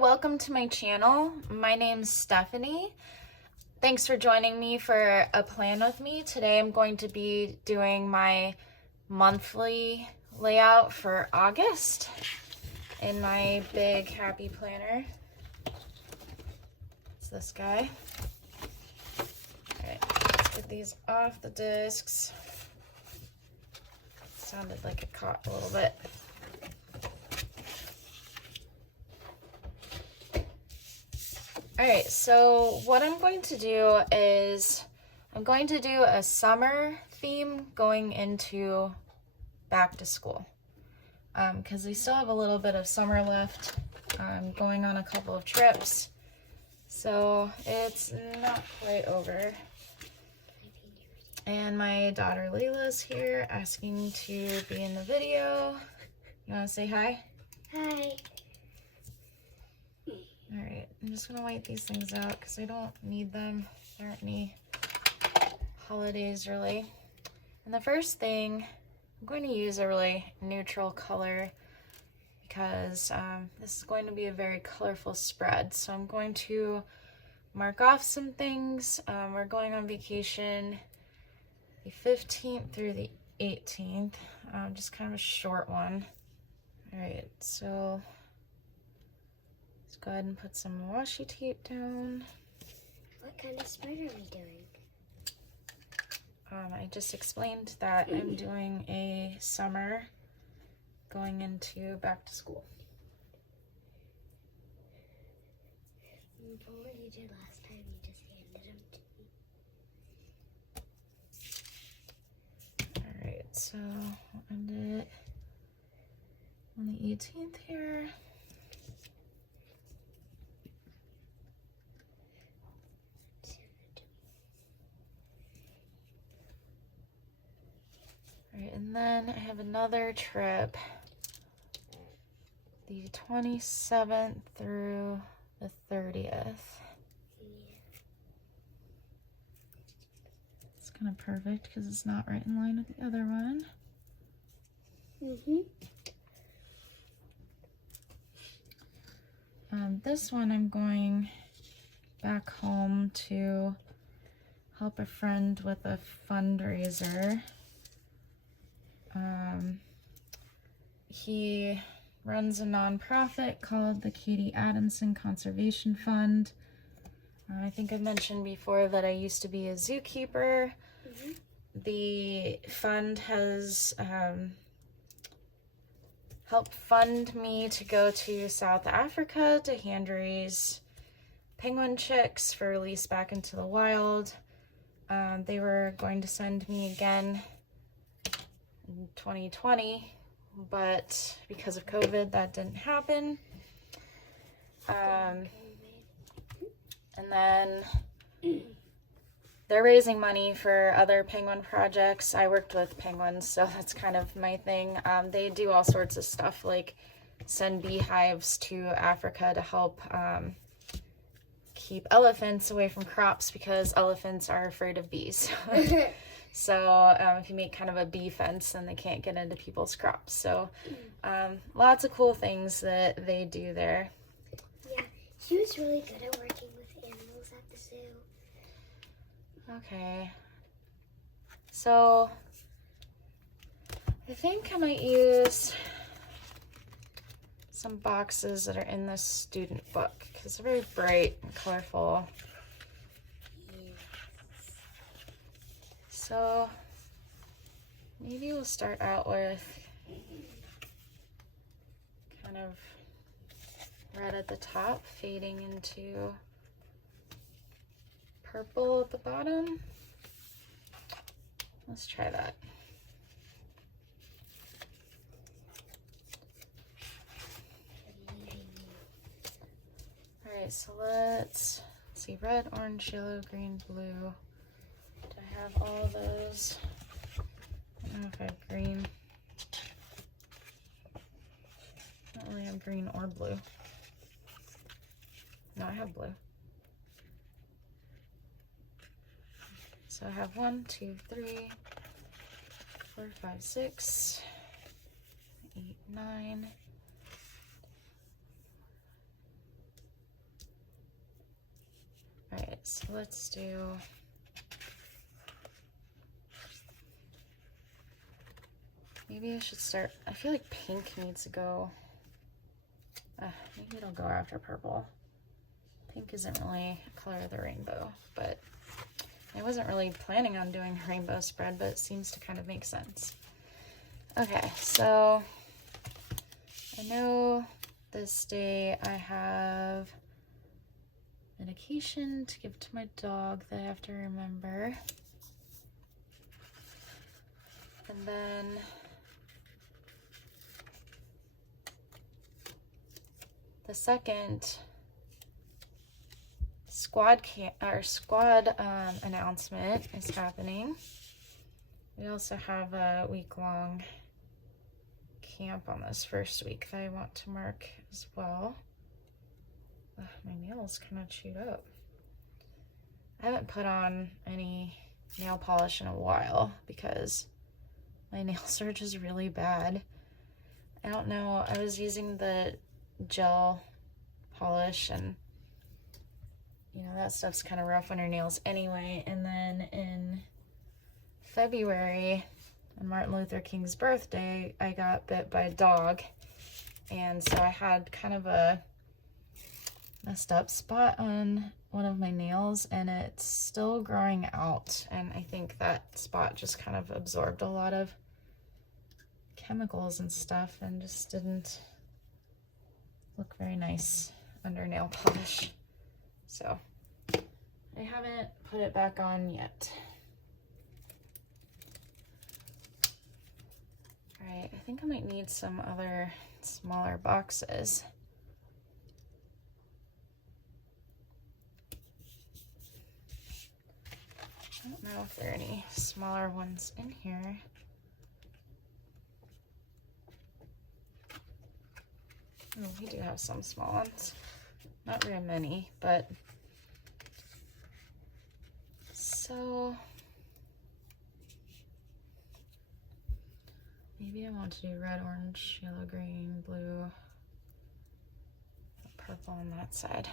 welcome to my channel. My name's Stephanie. Thanks for joining me for a plan with me. Today I'm going to be doing my monthly layout for August in my big happy planner. It's this guy. Alright, let's get these off the discs. Sounded like it caught a little bit. Alright, so what I'm going to do is I'm going to do a summer theme going into back to school. Because we still have a little bit of summer left. I'm going on a couple of trips, so it's not quite over. And my daughter Layla's here asking to be in the video. You want to say hi? Hi. Alright, I'm just going to wipe these things out because I don't need them. There aren't any holidays really. And the first thing, I'm going to use a really neutral color because this is going to be a very colorful spread. So I'm going to mark off some things. We're going on vacation the 15th through the 18th, just kind of a short one. Alright, so let's go ahead and put some washi tape down. What kind of spread are we doing? I just explained that I'm doing a summer going into back to school. From what you did last time, you just handed them to me. Alright, so we'll end it on the 18th here. Alright, and then I have another trip the 27th through the 30th. It's kind of perfect because it's not right in line with the other one. This one I'm going back home to help a friend with a fundraiser. He runs a nonprofit called the Katie Adamson Conservation Fund. I think I've mentioned before that I used to be a zookeeper. The fund has helped fund me to go to South Africa to hand raise penguin chicks for release back into the wild. They were going to send me again in 2020, but because of COVID that didn't happen. And then they're raising money for other penguin projects. I worked with penguins, so that's kind of my thing. They do all sorts of stuff like send beehives to Africa to help keep elephants away from crops because elephants are afraid of bees. So if you make kind of a bee fence, then they can't get into people's crops. So lots of cool things that they do there. Yeah, she was really good at working with animals at the zoo. Okay. So I think I might use some boxes that are in this student book because they're very bright and colorful. So maybe we'll start out with kind of red at the top, fading into purple at the bottom. Let's try that. Alright, so let's see, red, orange, yellow, green, blue. I have all of those. I don't know if I have green. I don't really have green or blue. No, I have blue. So I have 1, 2, 3, 4, 5, 6, 8, 9, so let's do... Maybe I should start... I feel like pink needs to go... maybe it'll go after purple. Pink isn't really a color of the rainbow, but I wasn't really planning on doing a rainbow spread, but it seems to kind of make sense. Okay, so I know this day I have medication to give to my dog that I have to remember. And then the second squad announcement is happening. We also have a week-long camp on this first week that I want to mark as well. Ugh, my nails kind of chewed up. I haven't put on any nail polish in a while because my nails are just really bad. I don't know, I was using the gel polish, and you know, that stuff's kind of rough on your nails anyway. And then in February, on Martin Luther King's birthday, I got bit by a dog, and so I had kind of a messed up spot on one of my nails, and it's still growing out, and I think that spot just kind of absorbed a lot of chemicals and stuff and just didn't look very nice under nail polish. So I haven't put it back on yet. All right, I think I might need some other smaller boxes. I don't know if there are any smaller ones in here. Oh, we do have some small ones. Not very many, but so maybe I want to do red, orange, yellow, green, blue, purple on that side.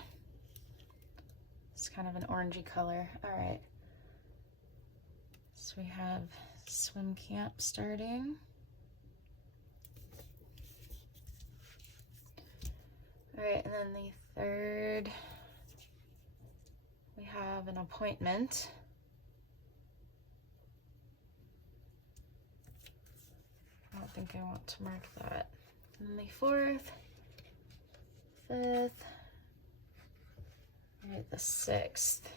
It's kind of an orangey color. All right. So we have swim camp starting. All right, and then the third, we have an appointment. I don't think I want to mark that. And then the fourth, fifth, all right, the sixth.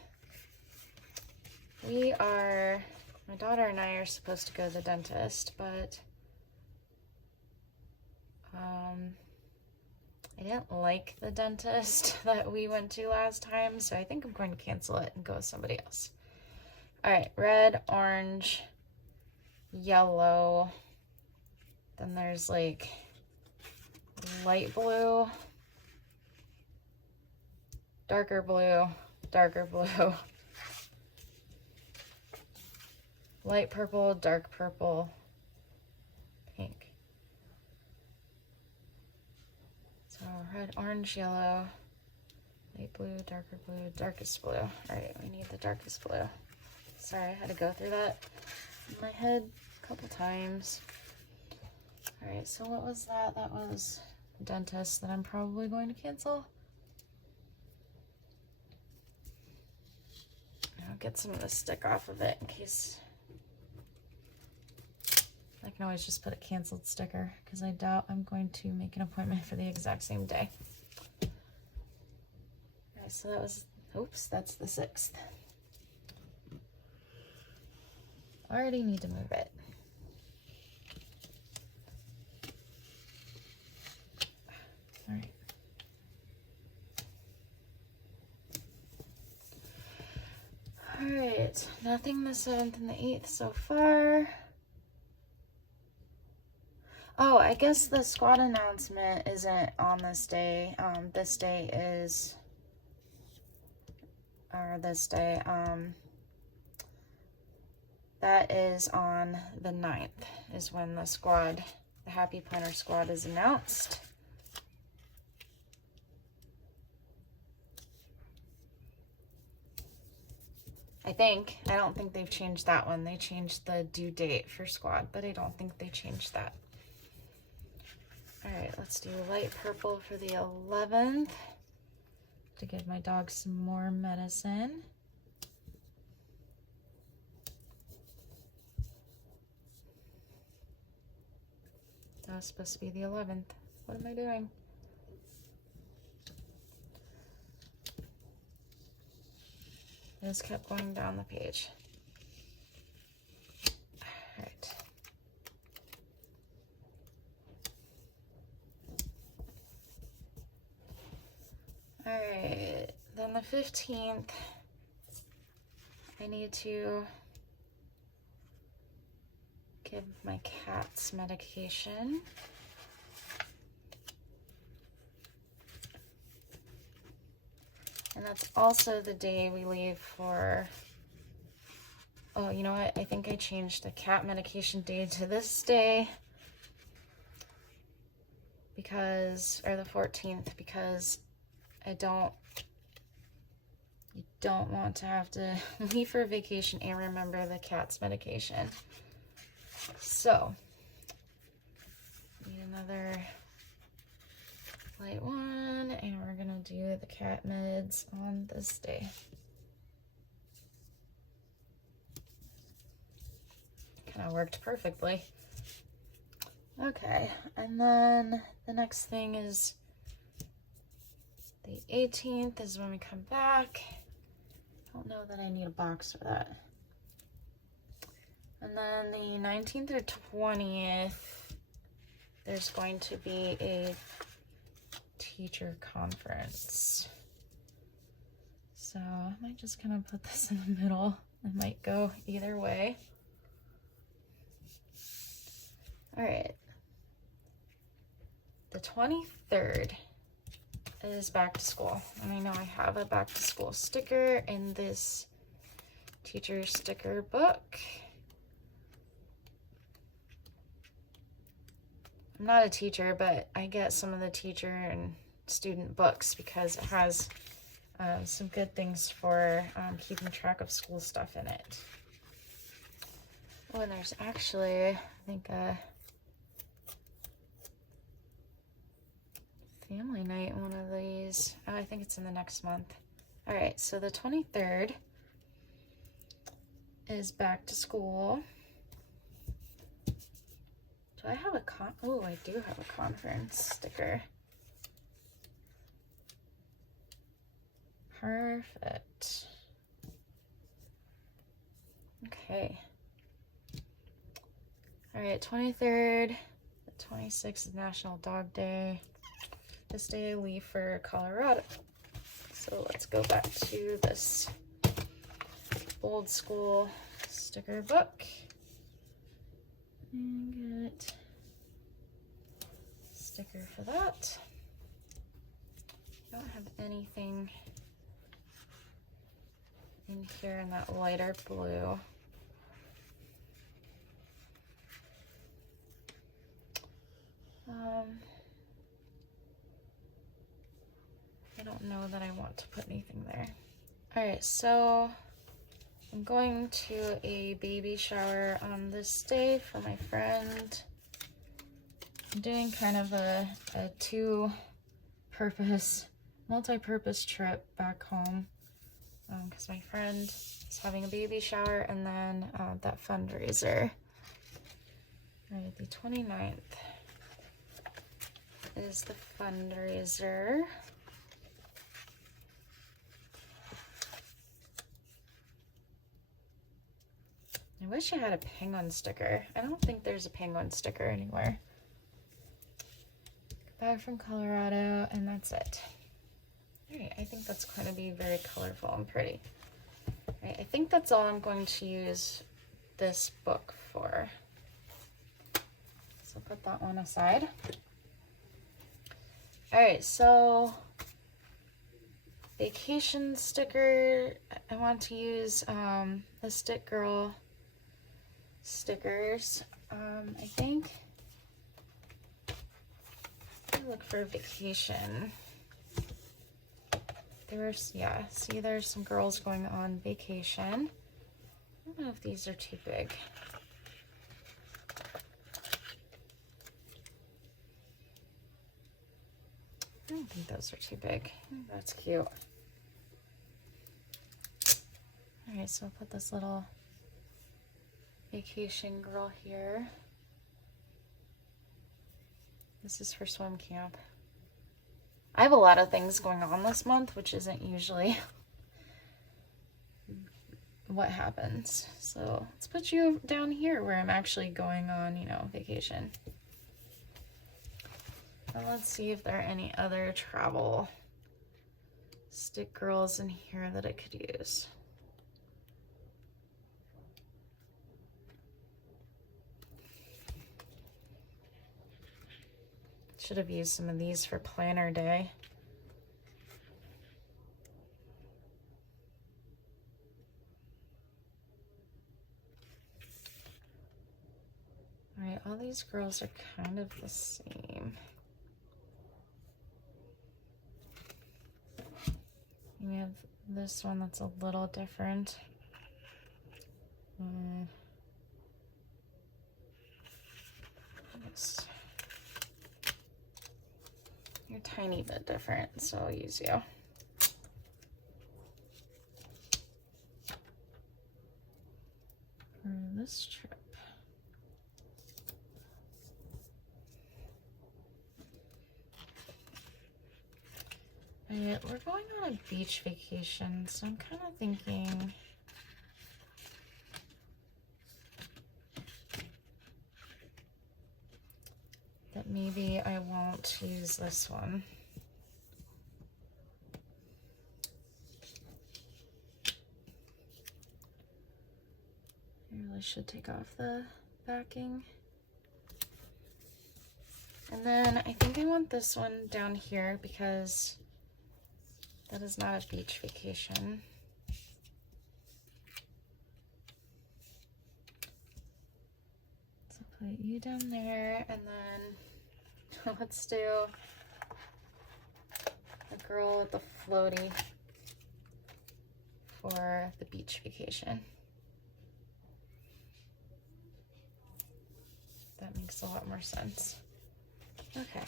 My daughter and I are supposed to go to the dentist, but I didn't like the dentist that we went to last time, so I think I'm going to cancel it and go with somebody else. All right, red, orange, yellow. Then there's like light blue, darker blue, light purple, dark purple, pink. So red, orange, yellow, light blue, darker blue, darkest blue. All right, we need the darkest blue. Sorry, I had to go through that in my head a couple times. All right, so what was that? That was dentist that I'm probably going to cancel. I'll get some of the stick off of it in case. I can always just put a canceled sticker because I doubt I'm going to make an appointment for the exact same day. Okay, so that was, oops, that's the 6th. I already need to move it. All right. All right, nothing the 7th and the 8th so far. Oh, I guess the squad announcement isn't on this day. This day is, that is on the 9th is when the squad, the Happy Planner Squad is announced. I think. I don't think they've changed that one. They changed the due date for squad, but I don't think they changed that. All right, let's do light purple for the 11th to give my dog some more medicine. That was supposed to be the 11th. What am I doing? I just kept going down the page. All right. All right, then the 15th, I need to give my cats medication. And that's also the day we leave for, oh, you know what? I think I changed the cat medication day to this day because, or the 14th, because you don't want to have to leave for vacation and remember the cat's medication. So, need another light one, and we're gonna do the cat meds on this day. Kind of worked perfectly. Okay, and then the next thing is the 18th is when we come back. I don't know that I need a box for that. And then the 19th or 20th, there's going to be a teacher conference. So I might just kind of put this in the middle. It might go either way. All right. The 23rd is back to school. And I know I have a back to school sticker in this teacher sticker book. I'm not a teacher, but I get some of the teacher and student books because it has some good things for keeping track of school stuff in it. Oh, and there's actually, I think, a family night, one of these. Oh, I think it's in the next month. All right, so the 23rd is back to school. Do I have a oh, I do have a conference sticker. Perfect. Okay. All right, 23rd, the 26th is National Dog Day. This day I leave for Colorado. So let's go back to this old school sticker book. And get a sticker for that. I don't have anything in here in that lighter blue. I don't know that I want to put anything there. All right, so I'm going to a baby shower on this day for my friend. I'm doing kind of a multi-purpose trip back home because my friend is having a baby shower and then that fundraiser. All right, the 29th is the fundraiser. I wish I had a penguin sticker. I don't think there's a penguin sticker anywhere. Back from Colorado, and that's it. All right, I think that's going to be very colorful and pretty. All right, I think that's all I'm going to use this book for. So put that one aside. All right, so vacation sticker. I want to use the Stick Girl stickers. I think I'll look for vacation yeah, see there's some girls going on vacation. I don't know if these are too big. I don't think those are too big. That's cute. All right, so I'll put this little vacation girl here. This is for swim camp. I have a lot of things going on this month, which isn't usually what happens. So let's put you down here where I'm actually going on, you know, vacation. And let's see if there are any other travel stick girls in here that I could use. Should have used some of these for planner day. All right, all these girls are kind of the same. We have this one that's a little different. Yes. You're a tiny bit different, so I'll use you. For this trip. Alright, we're going on a beach vacation, so I'm kind of thinking that maybe I won't use this one. I really should take off the backing. And then I think I want this one down here because that is not a beach vacation. So put you down there, and then let's do a girl with the floaty for the beach vacation. That makes a lot more sense. Okay.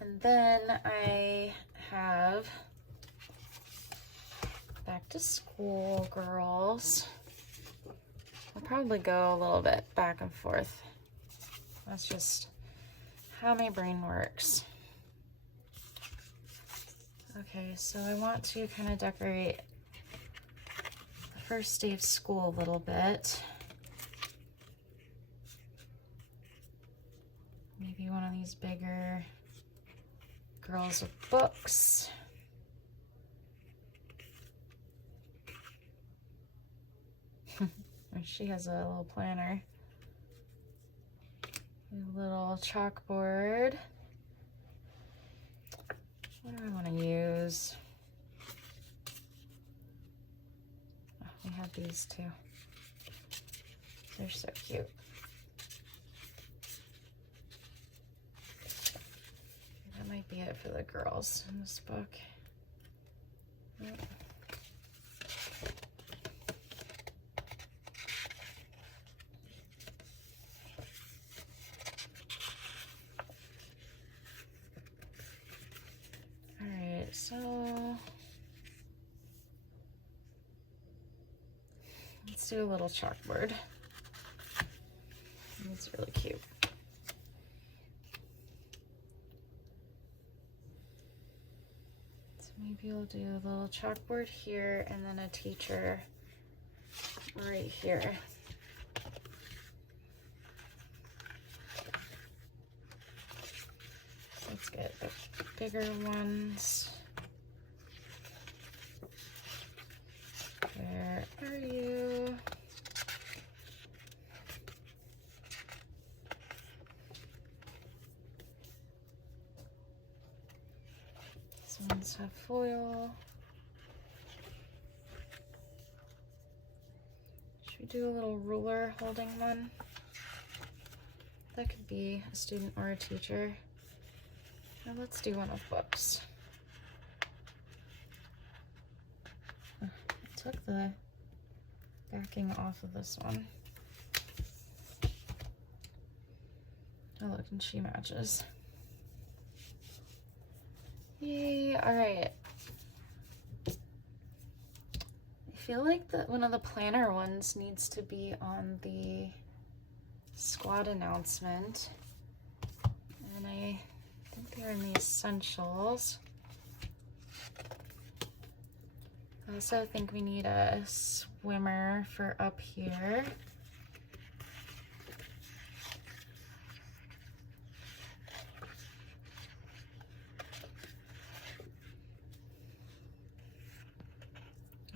And then I have back to school girls. I'll probably go a little bit back and forth. That's just how my brain works. Okay, so I want to kind of decorate the first day of school a little bit. Maybe one of these bigger girls with books. She has a little planner. A little chalkboard. What do I want to use? Oh, we have these too. They're so cute. That might be it for the girls in this book. Yep. Alright, so let's do a little chalkboard. It's really cute. Maybe I'll do a little chalkboard here and then a teacher right here. So let's get the bigger ones. Where are you? These ones have foil. Should we do a little ruler holding one? That could be a student or a teacher. Now let's do one of books. the backing off of this one. Oh look, and she matches. Yay, alright. I feel like one of the planner ones needs to be on the squad announcement. And I think they're in the essentials. I also think we need a swimmer for up here.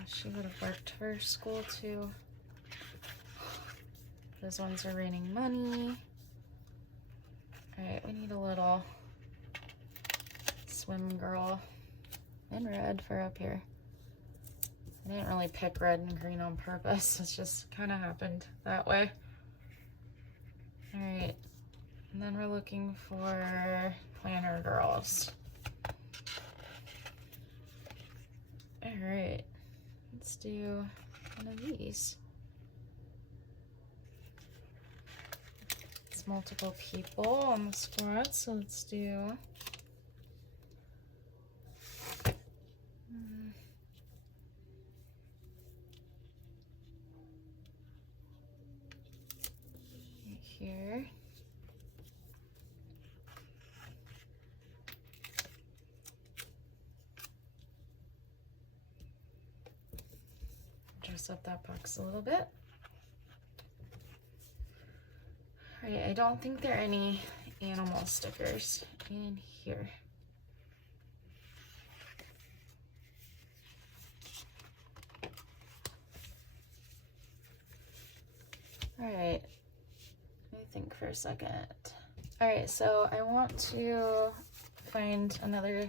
She would have worked for school too. Those ones are raining money. Alright, we need a little swim girl in red for up here. I didn't really pick red and green on purpose. It just kind of happened that way. Alright, and then we're looking for planner girls. Alright, let's do one of these. It's multiple people on the squad, so let's do right here. Dress up that box a little bit. Alright, I don't think there are any animal stickers in here. Alright, let me think for a second. Alright, so I want to find another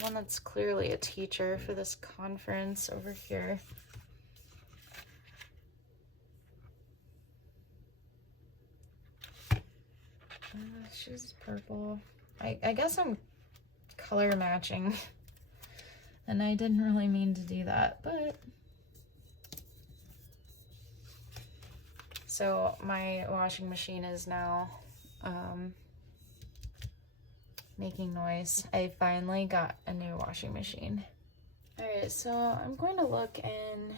one that's clearly a teacher for this conference over here. She's purple. I guess I'm color matching, and I didn't really mean to do that, but so my washing machine is now making noise. I finally got a new washing machine. All right, so I'm going to look in.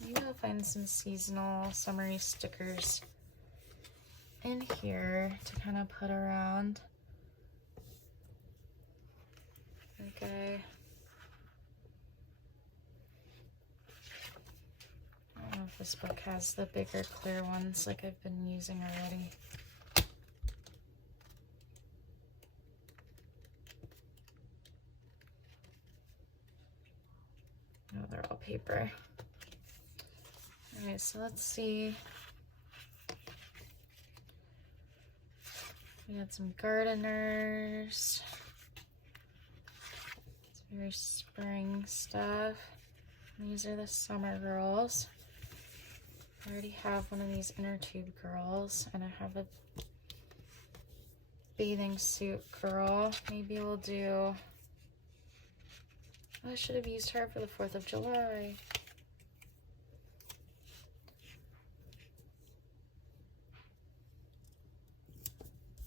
Maybe I'll find some seasonal summery stickers in here to kind of put around. Okay. I don't know if this book has the bigger clear ones like I've been using already. No, they're all paper. Alright, so let's see. We had some gardeners. It's very spring stuff. These are the summer girls. I already have one of these inner tube girls, and I have a bathing suit girl. Maybe we'll do. Oh, I should have used her for the 4th of July.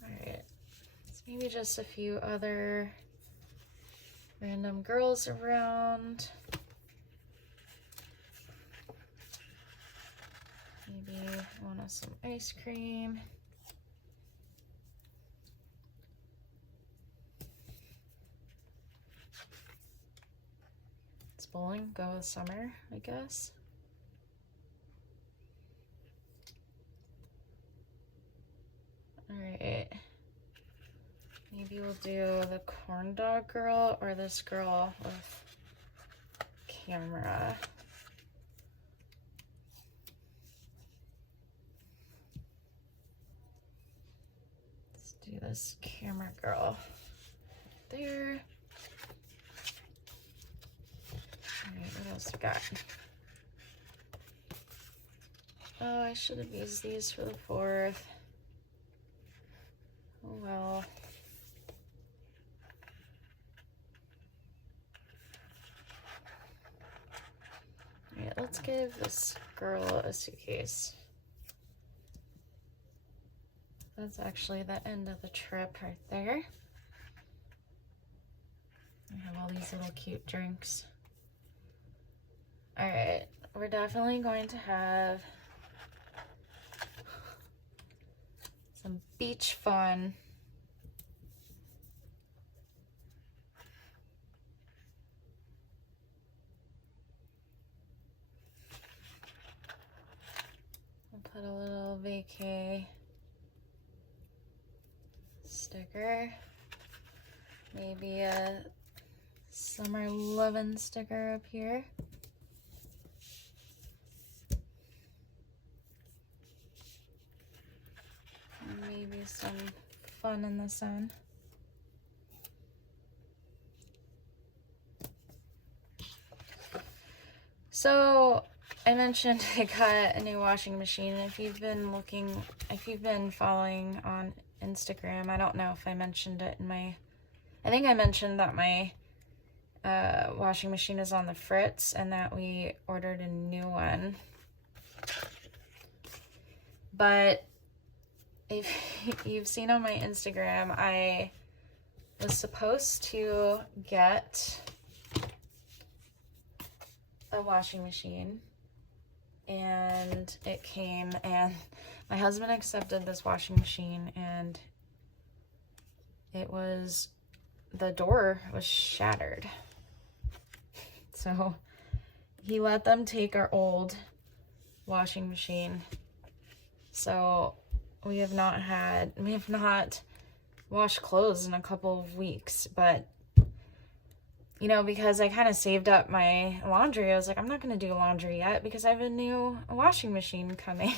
Alright, so maybe just a few other random girls around. Maybe want some ice cream. It's bowling, go with summer, I guess. Alright. Maybe we'll do the corn dog girl or this girl with camera. Let's do this camera girl there. Alright, what else we got? Oh, I should have used these for the 4th. Oh well. give this girl a suitcase. That's actually the end of the trip right there. I have all these little cute drinks. All right, we're definitely going to have some beach fun. I'll put a little vacay sticker, maybe a summer lovin' sticker up here. And maybe some fun in the sun. So I mentioned I got a new washing machine. If you've been following on Instagram, I don't know if I mentioned it in my, I think I mentioned that my washing machine is on the fritz and that we ordered a new one. But if you've seen on my Instagram, I was supposed to get a washing machine, and it came, and my husband accepted this washing machine, and the door was shattered. So he let them take our old washing machine. So we have not washed clothes in a couple of weeks, but you know, because I kind of saved up my laundry, I was like, I'm not going to do laundry yet because I have a new washing machine coming.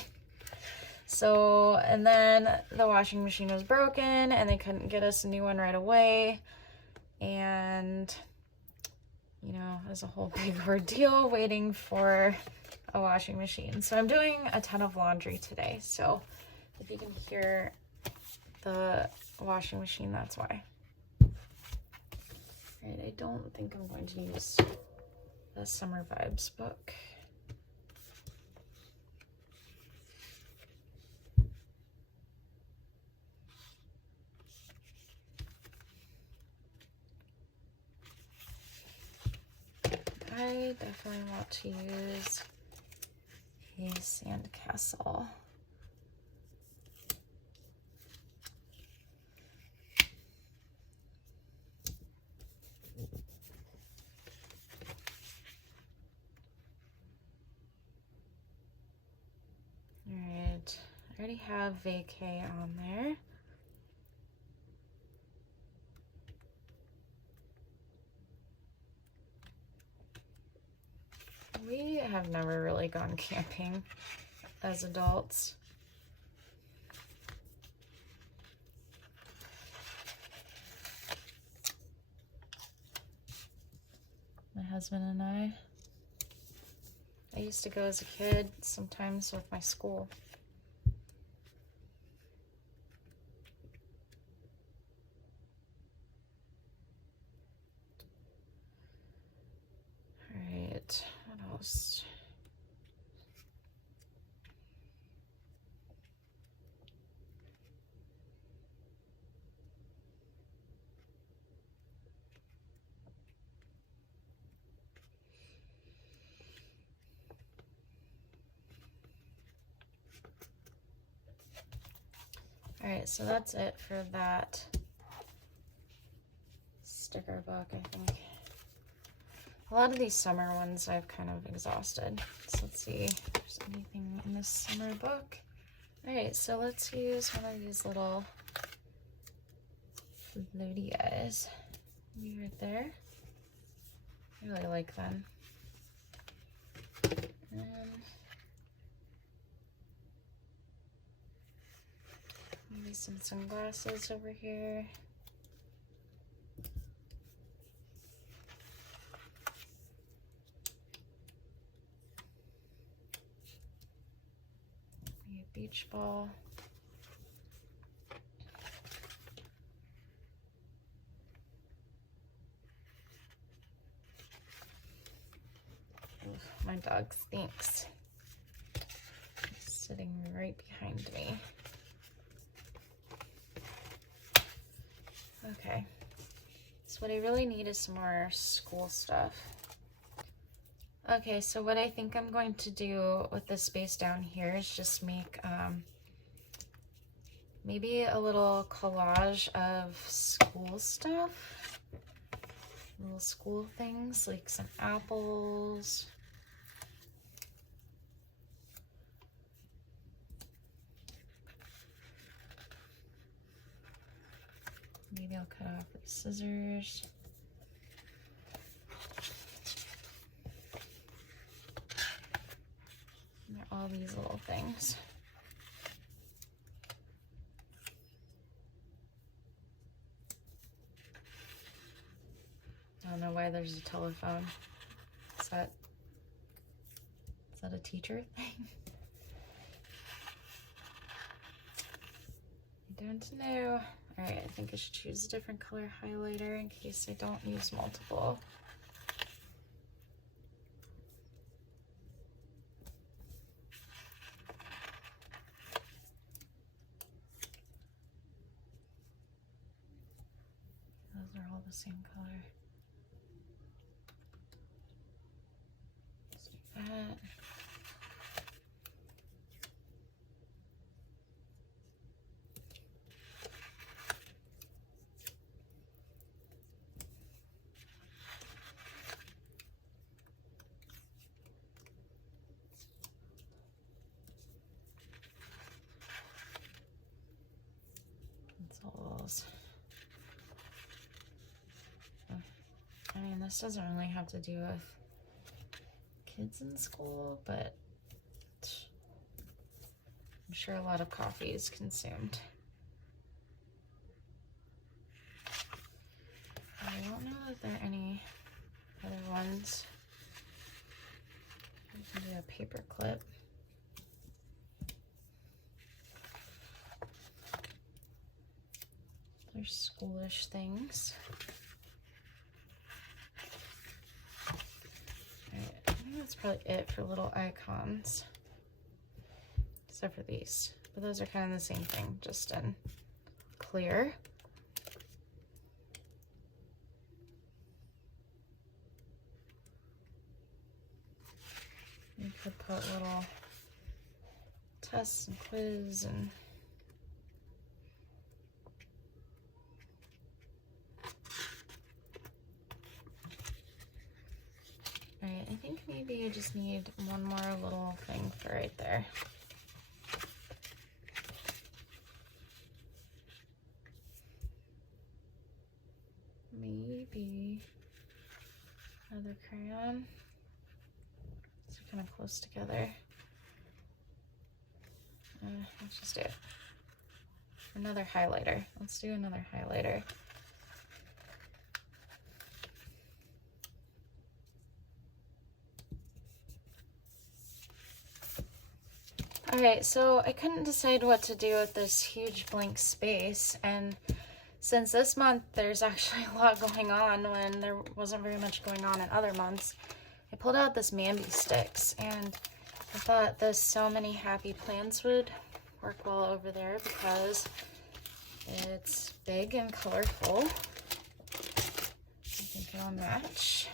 So, and then the washing machine was broken and they couldn't get us a new one right away. And, you know, it was a whole big ordeal waiting for a washing machine. So I'm doing a ton of laundry today. So if you can hear the washing machine, that's why. Alright, I don't think I'm going to use the Summer Vibes book. I definitely want to use a sandcastle. Alright, I already have vacay on there. We have never really gone camping as adults. My husband and I used to go as a kid, sometimes with my school. Alright, what else? Alright, so that's it for that sticker book, I think. A lot of these summer ones I've kind of exhausted. So let's see if there's anything in this summer book. Alright, so let's use one of these little floaty guys. Maybe right there. I really like them. And maybe some sunglasses over here. Maybe a beach ball. my dog stinks. He's sitting right behind me. Okay, so what I really need is some more school stuff. Okay, so what I think I'm going to do with this space down here is just make maybe a little collage of school stuff. Little school things, like some apples. Maybe I'll cut off with scissors. And there are all these little things. I don't know why there's a telephone. Is that a teacher thing? I don't know. All right, I think I should choose a different color highlighter in case I don't use multiple. Those are all the same color. Let's do that. I mean, this doesn't really have to do with kids in school, but I'm sure a lot of coffee is consumed. I don't know that there are any other ones. I can do a paper clip. There's schoolish things. Alright, I think that's probably it for little icons. Except for these. But those are kind of the same thing, just in clear. You could put little tests and quiz and alright, I think maybe I just need one more little thing for right there. Maybe another crayon. These are kind of close together. Let's just do it. Another highlighter. Let's do another highlighter. Alright, so I couldn't decide what to do with this huge blank space, and since this month there's actually a lot going on when there wasn't very much going on in other months, I pulled out this Mamby sticks, and I thought the So Many Happy Plants would work well over there because it's big and colorful. I think it'll match.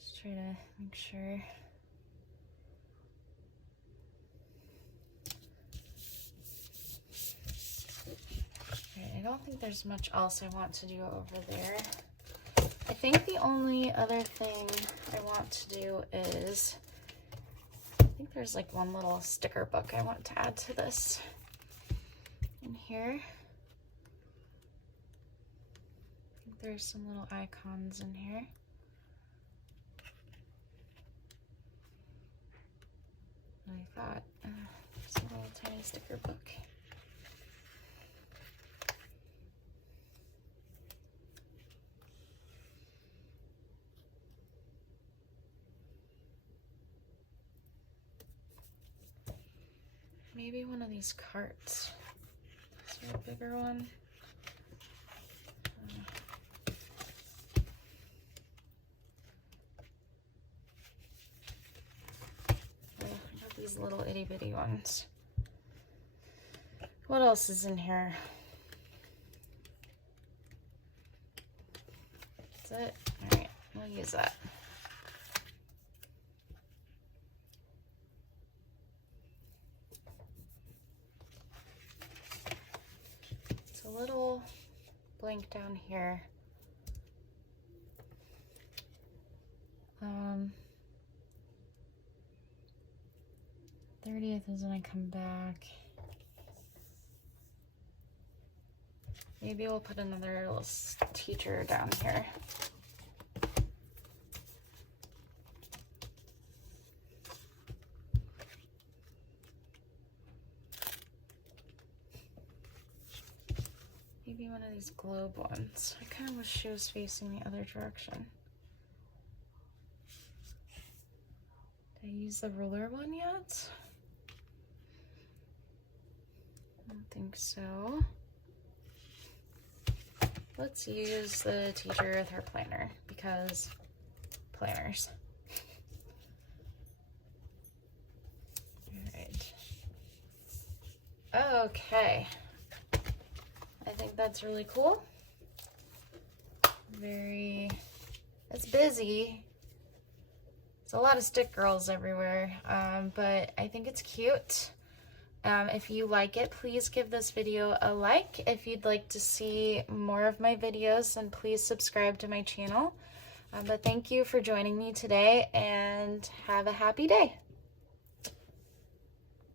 Just try to make sure. I don't think there's much else I want to do over there. I think the only other thing I want to do is, I think there's like one little sticker book I want to add to this in here. I think there's some little icons in here. I thought, it's a little tiny sticker book. Maybe one of these carts. Is there a bigger one? itty bitty ones. What else is in here? That's it? Alright, we'll use that. It's a little blank down here. 30th is when I come back. Maybe we'll put another little teacher down here. Maybe one of these globe ones. I kind of wish she was facing the other direction. Did I use the ruler one yet? I don't think so. Let's use the teacher with her planner because planners. All right. Okay. I think that's really cool. It's busy. It's a lot of stick girls everywhere, but I think it's cute. If you like it, please give this video a like. If you'd like to see more of my videos, then please subscribe to my channel. But thank you for joining me today, and have a happy day.